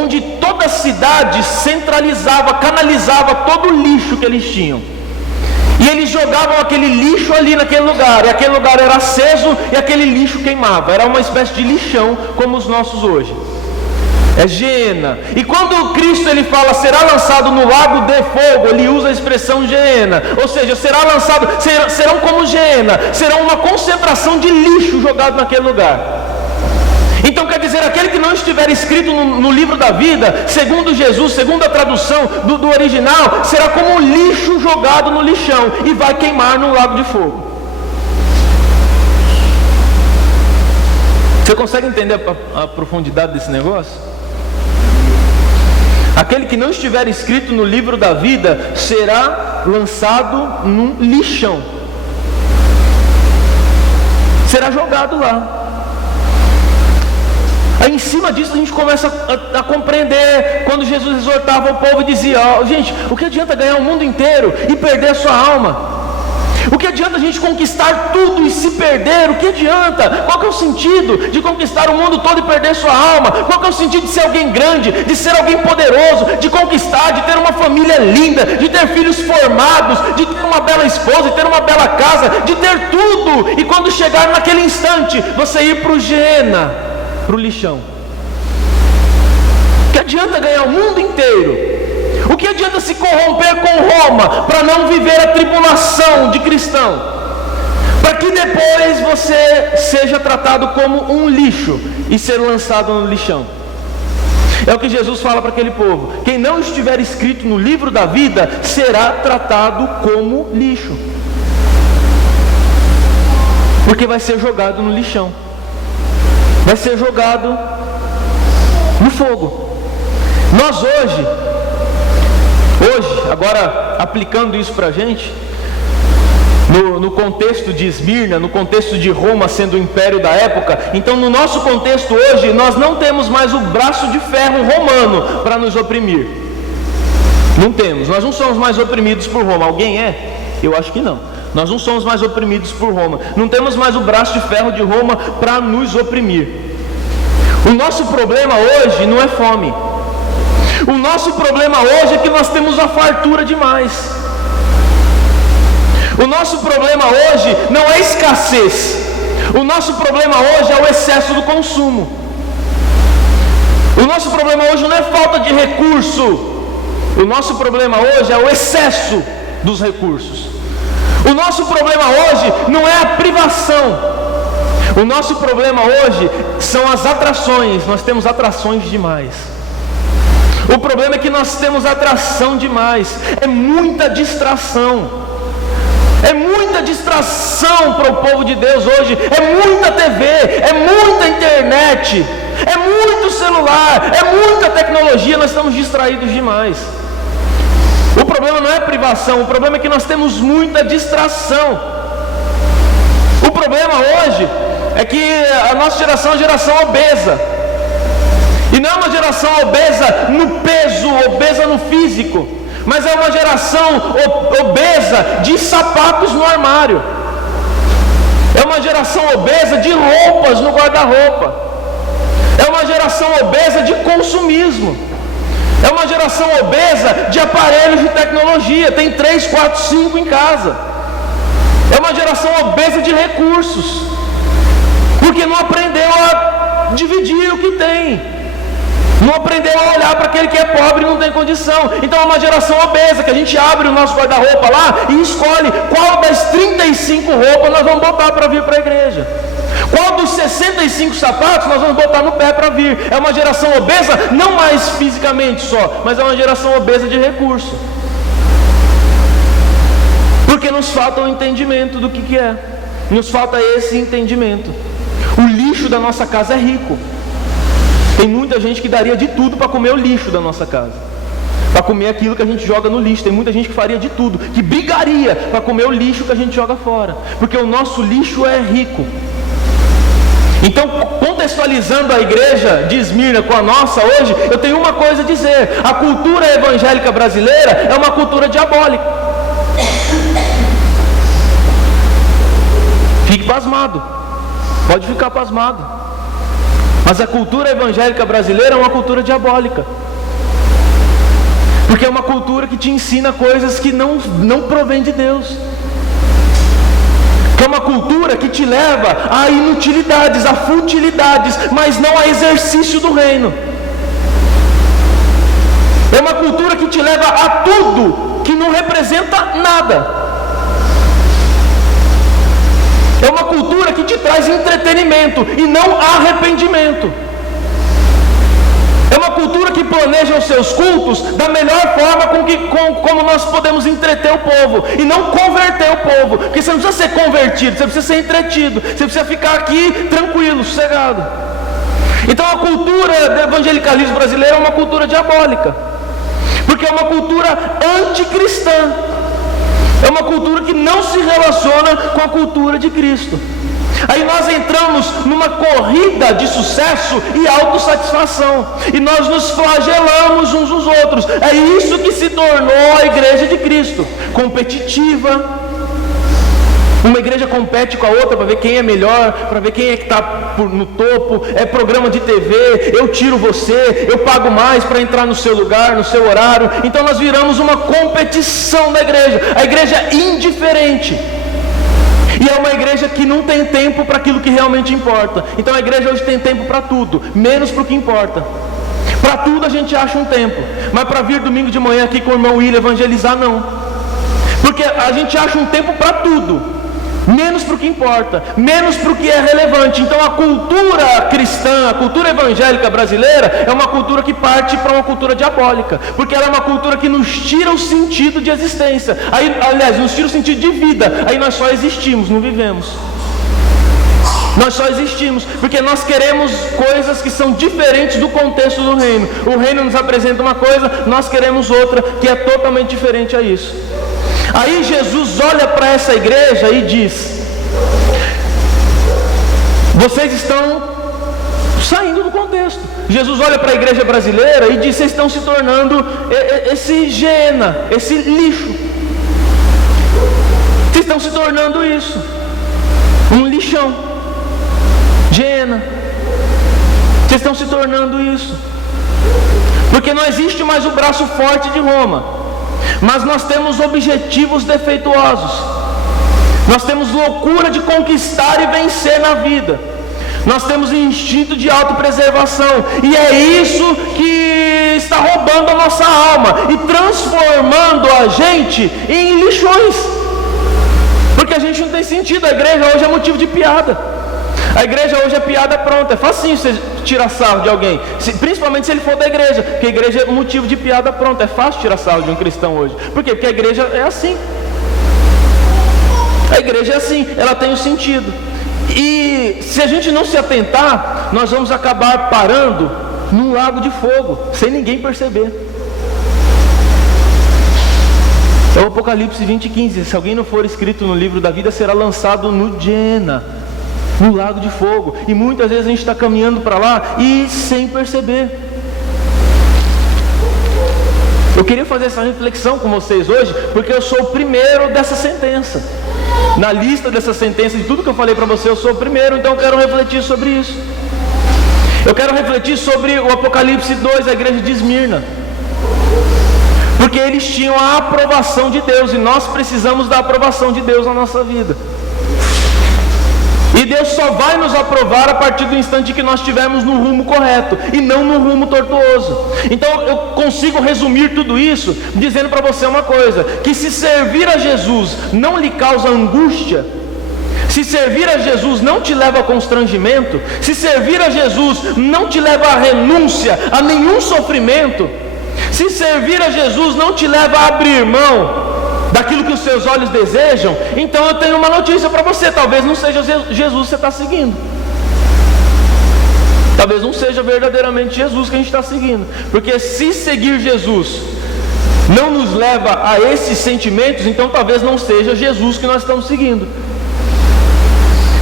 onde toda a cidade centralizava, canalizava todo o lixo que eles tinham. E eles jogavam aquele lixo ali naquele lugar, e aquele lugar era aceso e aquele lixo queimava. Era uma espécie de lixão como os nossos hoje. É Geena. E quando Cristo ele fala será lançado no lago de fogo, ele usa a expressão Geena. Ou seja, será lançado, serão como Geena, serão uma concentração de lixo jogado naquele lugar. Então quer dizer, aquele que não estiver escrito no livro da vida, segundo Jesus, segundo a tradução do original, será como lixo jogado no lixão e vai queimar no lago de fogo. Você consegue entender a profundidade desse negócio? Aquele que não estiver escrito no livro da vida será lançado num lixão, será jogado lá. Aí em cima disso a gente começa a compreender quando Jesus exortava o povo e dizia: gente, o que adianta ganhar o mundo inteiro e perder a sua alma? O que adianta a gente conquistar tudo e se perder? O que adianta? Qual que é o sentido de conquistar o mundo todo e perder sua alma? Qual que é o sentido de ser alguém grande, de ser alguém poderoso, de conquistar, de ter uma família linda, de ter filhos formados, de ter uma bela esposa, de ter uma bela casa, de ter tudo, e quando chegar naquele instante, você ir para o Geena, para o lixão? O que adianta ganhar o mundo inteiro? O que adianta se corromper com Roma para não viver a tribulação de cristão? Para que depois você seja tratado como um lixo e ser lançado no lixão. É o que Jesus fala para aquele povo: quem não estiver escrito no livro da vida será tratado como lixo, porque vai ser jogado no lixão, vai ser jogado no fogo. Nós hoje, agora aplicando isso para a gente, no contexto de Esmirna, no contexto de Roma sendo o império da época, então no nosso contexto hoje, nós não temos mais o braço de ferro romano para nos oprimir. Não temos, nós não somos mais oprimidos por Roma. Alguém é? Eu acho que não. Nós não somos mais oprimidos por Roma. Não temos mais o braço de ferro de Roma para nos oprimir. O nosso problema hoje não é fome. O nosso problema hoje é que nós temos a fartura demais. O nosso problema hoje não é escassez. O nosso problema hoje é o excesso do consumo. O nosso problema hoje não é falta de recurso. O nosso problema hoje é o excesso dos recursos. O nosso problema hoje não é a privação. O nosso problema hoje são as atrações. Nós temos atrações demais. O problema é que nós temos atração demais. É muita distração. É muita distração para o povo de Deus hoje. É muita TV, é muita internet, é muito celular, é muita tecnologia. Nós estamos distraídos demais. O problema não é privação, o problema é que nós temos muita distração. O problema hoje é que a nossa geração é uma geração obesa. E não é uma geração obesa no peso, obesa no físico, mas é uma geração obesa de sapatos no armário. É uma geração obesa de roupas no guarda-roupa. É uma geração obesa de consumismo. É uma geração obesa de aparelhos de tecnologia. Tem 3, 4, 5 em casa. É uma geração obesa de recursos, porque não aprendeu a dividir o que tem, não aprendeu a olhar para aquele que é pobre e não tem condição. Então é uma geração obesa, que a gente abre o nosso guarda-roupa lá e escolhe qual das 35 roupas nós vamos botar para vir para a igreja, qual dos 65 sapatos nós vamos botar no pé para vir. É uma geração obesa, não mais fisicamente só, mas é uma geração obesa de recurso, porque nos falta o entendimento do que é, nos falta esse entendimento. O lixo da nossa casa é rico. Tem muita gente que daria de tudo para comer o lixo da nossa casa, para comer aquilo que a gente joga no lixo. Tem muita gente que faria de tudo, que brigaria para comer o lixo que a gente joga fora, porque o nosso lixo é rico. Então, contextualizando a igreja de Esmirna com a nossa hoje, eu tenho uma coisa a dizer: a cultura evangélica brasileira é uma cultura diabólica. Fique pasmado, pode ficar pasmado, mas a cultura evangélica brasileira é uma cultura diabólica, porque é uma cultura que te ensina coisas que não provém de Deus, que é uma cultura que te leva a inutilidades, a futilidades, mas não a exercício do reino. É uma cultura que te leva a tudo que não representa nada. É uma cultura que te traz entretenimento e não arrependimento. É uma cultura que planeja os seus cultos da melhor forma como nós podemos entreter o povo e não converter o povo, porque você não precisa ser convertido, você precisa ser entretido, você precisa ficar aqui tranquilo, sossegado. Então a cultura do evangelicalismo brasileiro é uma cultura diabólica, porque é uma cultura anticristã. É uma cultura que não se relaciona com a cultura de Cristo. Aí nós entramos numa corrida de sucesso e autossatisfação, e nós nos flagelamos uns aos outros. É isso que se tornou a igreja de Cristo, competitiva. Uma igreja compete com a outra para ver quem é melhor, para ver quem é que está no topo. É programa de TV, eu tiro você, eu pago mais para entrar no seu lugar, no seu horário. Então nós viramos uma competição da igreja. A igreja é indiferente, e é uma igreja que não tem tempo para aquilo que realmente importa. Então a igreja hoje tem tempo para tudo, menos para o que importa. Para tudo a gente acha um tempo, mas para vir domingo de manhã aqui com o irmão William evangelizar, não. Porque a gente acha um tempo para tudo, menos para o que importa, menos para o que é relevante. Então a cultura cristã, a cultura evangélica brasileira é uma cultura que parte para uma cultura diabólica, porque ela é uma cultura que nos tira o sentido de existência. Aí, aliás, nos tira o sentido de vida. Aí nós só existimos, não vivemos. Nós só existimos porque nós queremos coisas que são diferentes do contexto do reino. O reino nos apresenta uma coisa, nós queremos outra que é totalmente diferente a isso. Aí Jesus olha para essa igreja e diz: vocês estão saindo do contexto. Jesus olha para a igreja brasileira e diz: vocês estão se tornando esse higiena, esse lixo. Vocês estão se tornando isso, um lixão, higiena. Vocês estão se tornando isso, porque não existe mais o braço forte de Roma, mas nós temos objetivos defeituosos. Nós temos loucura de conquistar e vencer na vida. Nós temos instinto de autopreservação, e é isso que está roubando a nossa alma e transformando a gente em lixões, porque a gente não tem sentido. A igreja hoje é motivo de piada. A igreja hoje é piada pronta. É facinho você tirar sarro de alguém, principalmente se ele for da igreja, porque a igreja é motivo de piada pronta. É fácil tirar sarro de um cristão hoje. Por quê? Porque a igreja é assim. A igreja é assim, ela tem um sentido. E se a gente não se atentar, nós vamos acabar parando num lago de fogo, sem ninguém perceber. É o Apocalipse 20:15. Se alguém não for escrito no livro da vida, será lançado no Gena, no lago de fogo. E muitas vezes a gente está caminhando para lá e sem perceber. Eu queria fazer essa reflexão com vocês hoje, porque eu sou o primeiro dessa sentença. Na lista dessa sentença, de tudo que eu falei para você, eu sou o primeiro. Então eu quero refletir sobre isso. Eu quero refletir sobre o Apocalipse 2, a igreja de Esmirna. Porque eles tinham a aprovação de Deus, e nós precisamos da aprovação de Deus na nossa vida. E Deus só vai nos aprovar a partir do instante que nós estivermos no rumo correto e não no rumo tortuoso. Então eu consigo resumir tudo isso dizendo para você uma coisa: que se servir a Jesus não lhe causa angústia, se servir a Jesus não te leva a constrangimento, se servir a Jesus não te leva a renúncia, a nenhum sofrimento, se servir a Jesus não te leva a abrir mão daquilo que os seus olhos desejam, então eu tenho uma notícia para você: talvez não seja Jesus que você está seguindo. Talvez não seja verdadeiramente Jesus que a gente está seguindo. Porque se seguir Jesus não nos leva a esses sentimentos, então talvez não seja Jesus que nós estamos seguindo.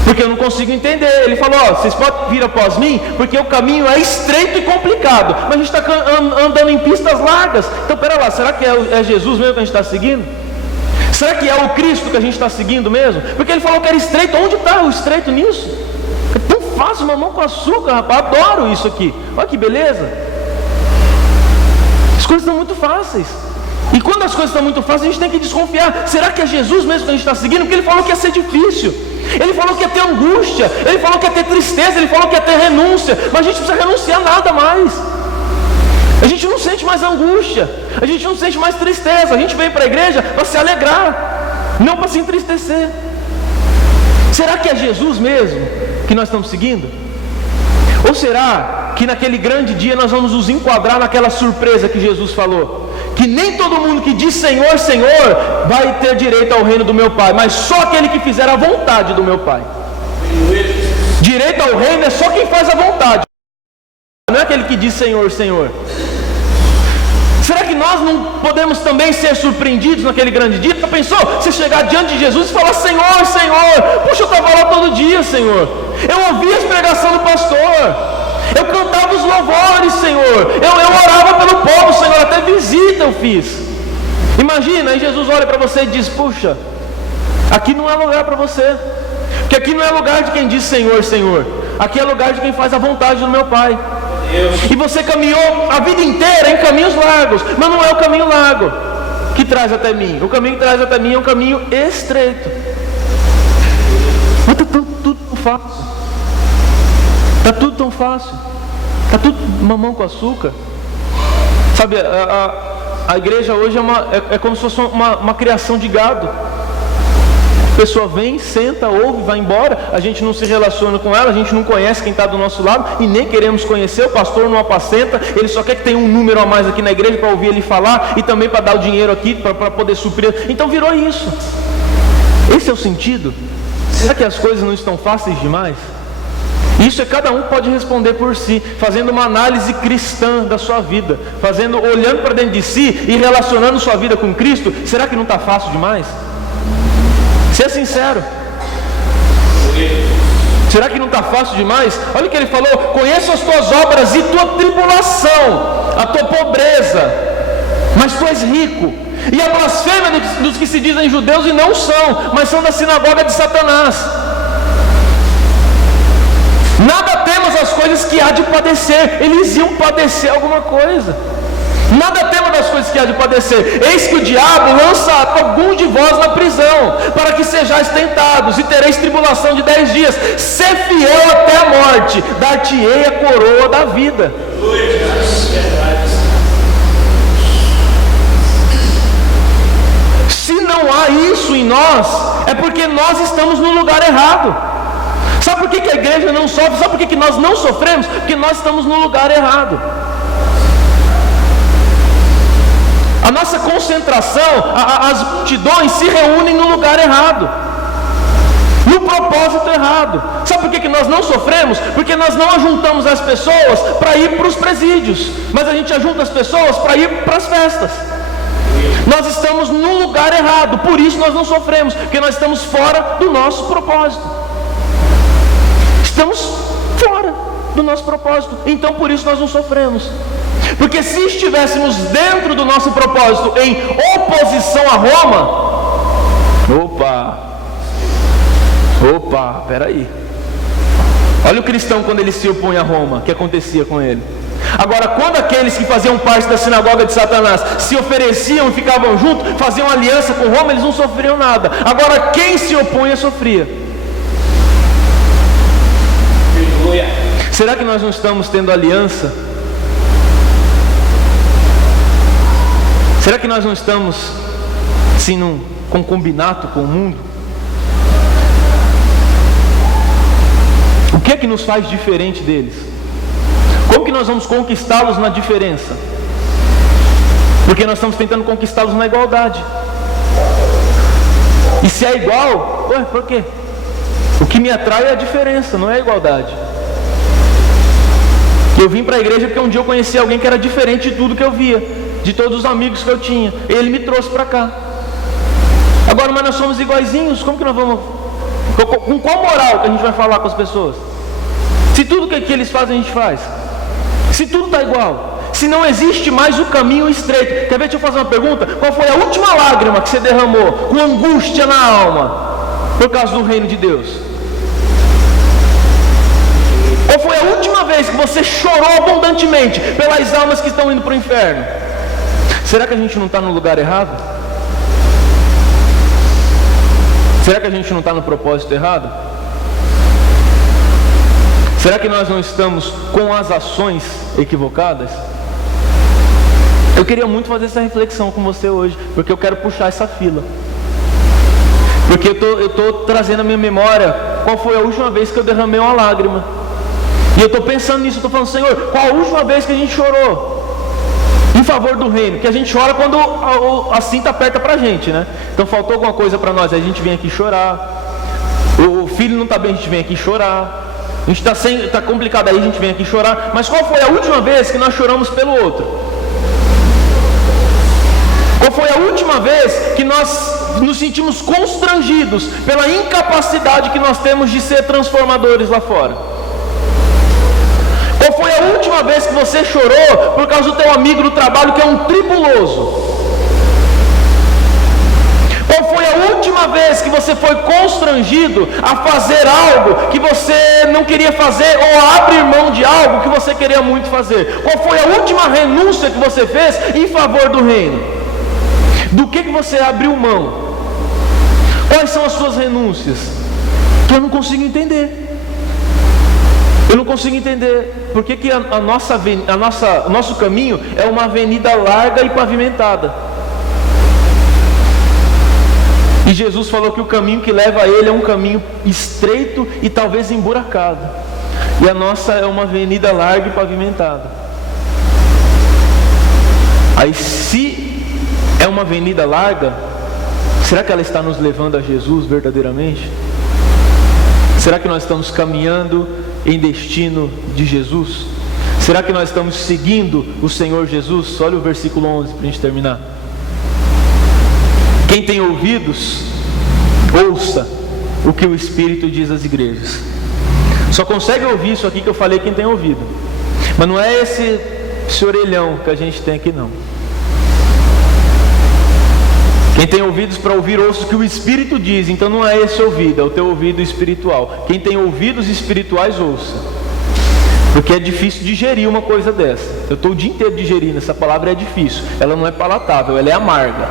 Porque eu não consigo entender. Ele falou: vocês podem vir após mim, porque o caminho é estreito e complicado, mas a gente está andando em pistas largas. Então pera lá, será que é Jesus mesmo que a gente está seguindo? Será que é o Cristo que a gente está seguindo mesmo? Porque ele falou que era estreito. Onde está o estreito nisso? É tão fácil, mamão com açúcar, rapaz. Adoro isso aqui. Olha que beleza. As coisas estão muito fáceis. E quando as coisas estão muito fáceis, a gente tem que desconfiar. Será que é Jesus mesmo que a gente está seguindo? Porque ele falou que ia ser difícil. Ele falou que ia ter angústia. Ele falou que ia ter tristeza. Ele falou que ia ter renúncia. Mas a gente não precisa renunciar nada mais. A gente não sente mais angústia, a gente não sente mais tristeza. A gente vem para a igreja para se alegrar, não para se entristecer. Será que é Jesus mesmo que nós estamos seguindo? Ou será que naquele grande dia nós vamos nos enquadrar naquela surpresa que Jesus falou? Que nem todo mundo que diz Senhor, Senhor vai ter direito ao reino do meu Pai, mas só aquele que fizer a vontade do meu Pai. Direito ao reino é só quem faz a vontade, não é aquele que diz Senhor, Senhor. Será que nós não podemos também ser surpreendidos naquele grande dia? Já pensou? Você chegar diante de Jesus e falar: Senhor, Senhor, puxa, eu estava lá todo dia, Senhor. Eu ouvia as pregações do pastor, eu cantava os louvores, Senhor. Eu orava pelo povo, Senhor, até visita eu fiz. Imagina, aí Jesus olha para você e diz: puxa, aqui não é lugar para você. Porque aqui não é lugar de quem diz Senhor, Senhor. Aqui é lugar de quem faz a vontade do meu Pai. E você caminhou a vida inteira em caminhos largos, mas não é o caminho largo que traz até mim. O caminho que traz até mim é um caminho estreito. Mas está tudo tão fácil. Está tudo tão fácil. Está tudo mamão com açúcar. Sabe, a igreja hoje é como se fosse uma criação de gado. A pessoa vem, senta, ouve, vai embora. A gente não se relaciona com ela, a gente não conhece quem está do nosso lado e nem queremos conhecer. O pastor não apacenta, ele só quer que tenha um número a mais aqui na igreja para ouvir ele falar e também para dar o dinheiro aqui para poder suprir. Então virou isso. Esse é o sentido. Será que as coisas não estão fáceis demais? Isso é cada um pode responder por si, fazendo uma análise cristã da sua vida, olhando para dentro de si e relacionando sua vida com Cristo. Será que não está fácil demais? Ser sincero. Será que não está fácil demais? Olha o que ele falou: conheço as tuas obras e tua tribulação, a tua pobreza, mas tu és rico, e a blasfêmia dos que se dizem judeus e não são, mas são da sinagoga de Satanás. Nada temas as coisas que há de padecer. Eles iam padecer alguma coisa. Nada tema das coisas que há de padecer. Eis que o diabo lança alguns de vós na prisão, para que sejais tentados, e tereis tribulação de 10 dias. Sê fiel até a morte, dar-te-ei a coroa da vida. Se não há isso em nós, é porque nós estamos no lugar errado. Sabe por que a igreja não sofre? Sabe por que nós não sofremos? Porque nós estamos no lugar errado. A nossa concentração, as multidões se reúnem no lugar errado, no propósito errado. Sabe por que nós não sofremos? Porque nós não ajuntamos as pessoas para ir para os presídios, mas a gente ajunta as pessoas para ir para as festas. Nós estamos no lugar errado, por isso nós não sofremos, porque nós estamos fora do nosso propósito. Estamos fora do nosso propósito, então por isso nós não sofremos. Porque se estivéssemos dentro do nosso propósito, em oposição a Roma, Opa, peraí. Olha o cristão quando ele se opõe a Roma, o que acontecia com ele. Agora, quando aqueles que faziam parte da sinagoga de Satanás se ofereciam e ficavam juntos, faziam aliança com Roma, eles não sofriam nada. Agora, quem se opunha sofria. Será que nós não estamos tendo aliança? Será que nós não estamos assim num concubinato com o mundo? O que é que nos faz diferente deles? Como que nós vamos conquistá-los na diferença? Porque nós estamos tentando conquistá-los na igualdade. E se é igual, ué, por quê? O que me atrai é a diferença, não é a igualdade. Eu vim para a igreja porque um dia eu conheci alguém que era diferente de tudo que eu via, de todos os amigos que eu tinha. Ele me trouxe para cá. Agora, mas nós somos iguaizinhos, como que nós vamos... Com qual moral que a gente vai falar com as pessoas? Se tudo que eles fazem a gente faz. Se tudo está igual. Se não existe mais o caminho estreito. Quer ver, deixa eu fazer uma pergunta. Qual foi a última lágrima que você derramou com angústia na alma por causa do reino de Deus? Qual foi a última vez que você chorou abundantemente pelas almas que estão indo para o inferno? Será que a gente não está no lugar errado? Será que a gente não está no propósito errado? Será que nós não estamos com as ações equivocadas? Eu queria muito fazer essa reflexão com você hoje, porque eu quero puxar essa fila. Porque eu estou trazendo a minha memória, qual foi a última vez que eu derramei uma lágrima. E eu estou pensando nisso, eu estou falando, Senhor, qual a última vez que a gente chorou em favor do reino? Que a gente chora quando a cinta aperta para a gente, né? Então faltou alguma coisa para nós, aí a gente vem aqui chorar. O filho não está bem, a gente vem aqui chorar. A gente está complicado, aí a gente vem aqui chorar. Mas qual foi a última vez que nós choramos pelo outro? Qual foi a última vez que nós nos sentimos constrangidos pela incapacidade que nós temos de ser transformadores lá fora? Qual foi a última vez que você chorou por causa do teu amigo do trabalho que é um tribuloso? Qual foi a última vez que você foi constrangido a fazer algo que você não queria fazer ou a abrir mão de algo que você queria muito fazer? Qual foi a última renúncia que você fez em favor do reino? Do que você abriu mão? Quais são as suas renúncias? Que eu não consigo entender. Eu não consigo entender por que o nosso caminho é uma avenida larga e pavimentada. E Jesus falou que o caminho que leva a Ele é um caminho estreito e talvez emburacado. E a nossa é uma avenida larga e pavimentada. Aí, se é uma avenida larga, será que ela está nos levando a Jesus verdadeiramente? Será que nós estamos caminhando em destino de Jesus? Será que nós estamos seguindo o Senhor Jesus? Olha o versículo 11 para a gente terminar. Quem tem ouvidos, ouça o que o Espírito diz às igrejas. Só consegue ouvir isso aqui que eu falei quem tem ouvido. Mas não é esse orelhão que a gente tem aqui não. Quem tem ouvidos para ouvir, ouça o que o Espírito diz. Então não é esse ouvido, é o teu ouvido espiritual. Quem tem ouvidos espirituais, ouça. Porque é difícil digerir uma coisa dessa. Eu estou o dia inteiro digerindo, essa palavra é difícil. Ela não é palatável, ela é amarga.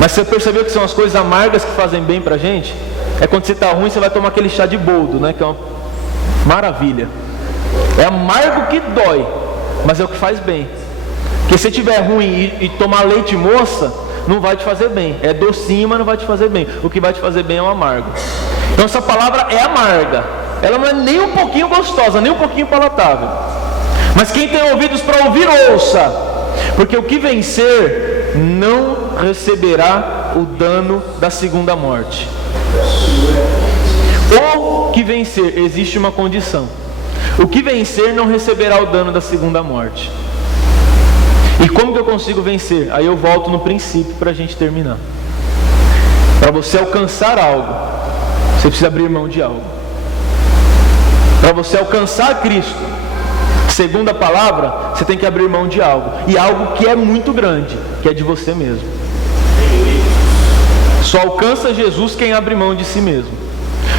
Mas você percebeu que são as coisas amargas que fazem bem pra gente? É quando você está ruim, você vai tomar aquele chá de boldo, né? Que é uma maravilha. É amargo que dói, mas é o que faz bem. Porque se estiver ruim e tomar leite moça, não vai te fazer bem. É docinho, mas não vai te fazer bem. O que vai te fazer bem é o amargo. Então essa palavra é amarga. Ela não é nem um pouquinho gostosa, nem um pouquinho palatável. Mas quem tem ouvidos para ouvir, ouça. Porque o que vencer não receberá o dano da segunda morte. O que vencer, existe uma condição. O que vencer não receberá o dano da segunda morte. E como que eu consigo vencer? Aí eu volto no princípio para a gente terminar. Para você alcançar algo, você precisa abrir mão de algo. Para você alcançar Cristo, segundo a palavra, você tem que abrir mão de algo. E algo que é muito grande, que é de você mesmo. Só alcança Jesus quem abre mão de si mesmo.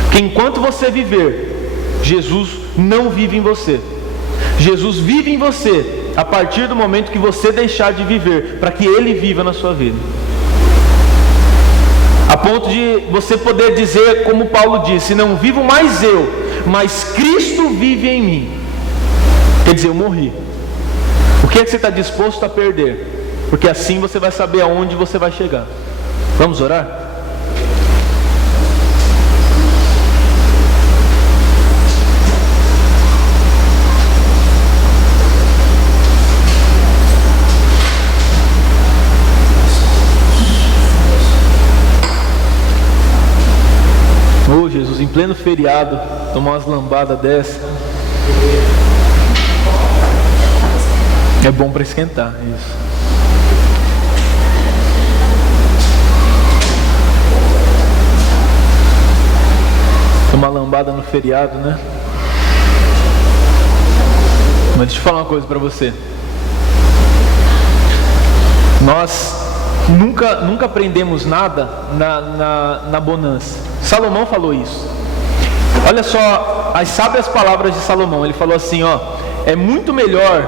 Porque enquanto você viver, Jesus não vive em você. Jesus vive em você a partir do momento que você deixar de viver, para que Ele viva na sua vida. A ponto de você poder dizer, como Paulo disse: não vivo mais eu, mas Cristo vive em mim. Quer dizer, eu morri. O que é que você está disposto a perder? Porque assim você vai saber aonde você vai chegar. Vamos orar? Oh Jesus, em pleno feriado, tomar umas lambadas dessa. É bom para esquentar isso. Uma lambada no feriado, né? Mas deixa eu falar uma coisa para você. Nós nunca aprendemos nada na bonança. Salomão falou isso. Olha só as sábias palavras de Salomão. Ele falou assim, ó: é muito melhor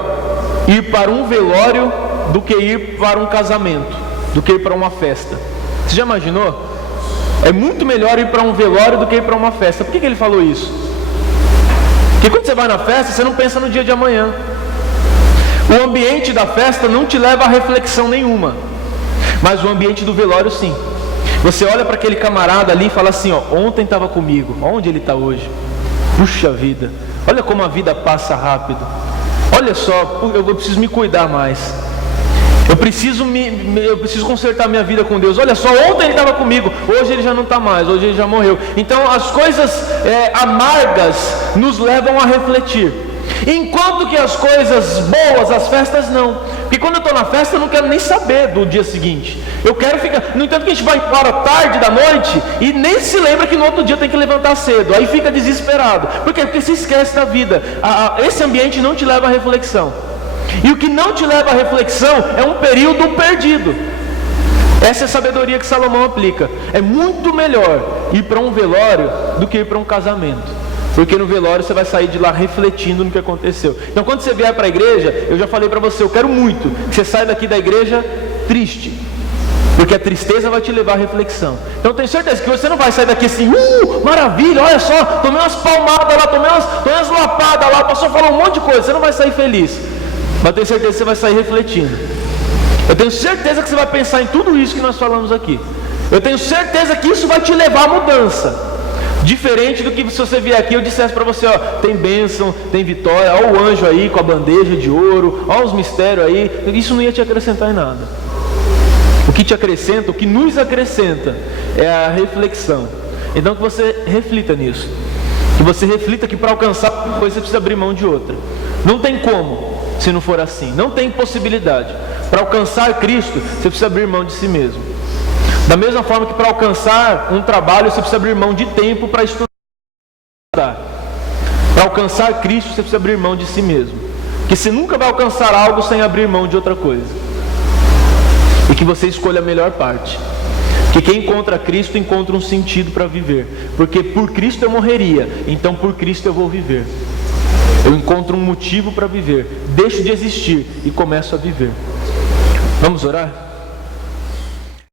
ir para um velório do que ir para um casamento, do que ir para uma festa. Você já imaginou? É muito melhor ir para um velório do que ir para uma festa. Por que ele falou isso? Porque quando você vai na festa, você não pensa no dia de amanhã. O ambiente da festa não te leva a reflexão nenhuma, mas o ambiente do velório sim. Você olha para aquele camarada ali e fala assim, ó: ontem estava comigo, onde ele está hoje? Puxa vida, olha como a vida passa rápido. Olha só, eu preciso me cuidar mais. Eu preciso consertar minha vida com Deus. Olha só, ontem ele estava comigo, hoje ele já não está mais, hoje ele já morreu. Então as coisas amargas nos levam a refletir, enquanto que as coisas boas, as festas não. Porque quando eu estou na festa eu não quero nem saber do dia seguinte. Eu quero ficar. No entanto que a gente vai embora tarde da noite e nem se lembra que no outro dia tem que levantar cedo. Aí fica desesperado. Por quê? Porque se esquece da vida. Esse ambiente não te leva à reflexão. E o que não te leva à reflexão é um período perdido. Essa é a sabedoria que Salomão aplica. É muito melhor ir para um velório do que ir para um casamento. Porque no velório você vai sair de lá refletindo no que aconteceu. Então quando você vier para a igreja, eu já falei para você, eu quero muito que você saia daqui da igreja triste. Porque a tristeza vai te levar à reflexão. Então eu tenho certeza que você não vai sair daqui assim, maravilha, olha só, tomei umas palmadas lá, tomei umas lapadas lá, o pastor falou um monte de coisa. Você não vai sair feliz. Mas eu tenho certeza que você vai sair refletindo. Eu tenho certeza que você vai pensar em tudo isso que nós falamos aqui. Eu tenho certeza que isso vai te levar à mudança. Diferente do que se você vier aqui e eu dissesse para você, ó, tem bênção, tem vitória, ó o anjo aí com a bandeja de ouro, ó os mistérios aí. Isso não ia te acrescentar em nada. O que te acrescenta, o que nos acrescenta é a reflexão. Então que você reflita nisso. Que você reflita que para alcançar uma coisa você precisa abrir mão de outra. Não tem como se não for assim. Não tem possibilidade. Para alcançar Cristo você precisa abrir mão de si mesmo. Da mesma forma que para alcançar um trabalho você precisa abrir mão de tempo para estudar. Para alcançar Cristo você precisa abrir mão de si mesmo. Porque você nunca vai alcançar algo sem abrir mão de outra coisa. E que você escolha a melhor parte. Que quem encontra Cristo encontra um sentido para viver. Porque por Cristo eu morreria, então por Cristo eu vou viver. Eu encontro um motivo para viver. Deixo de existir e começo a viver. Vamos orar?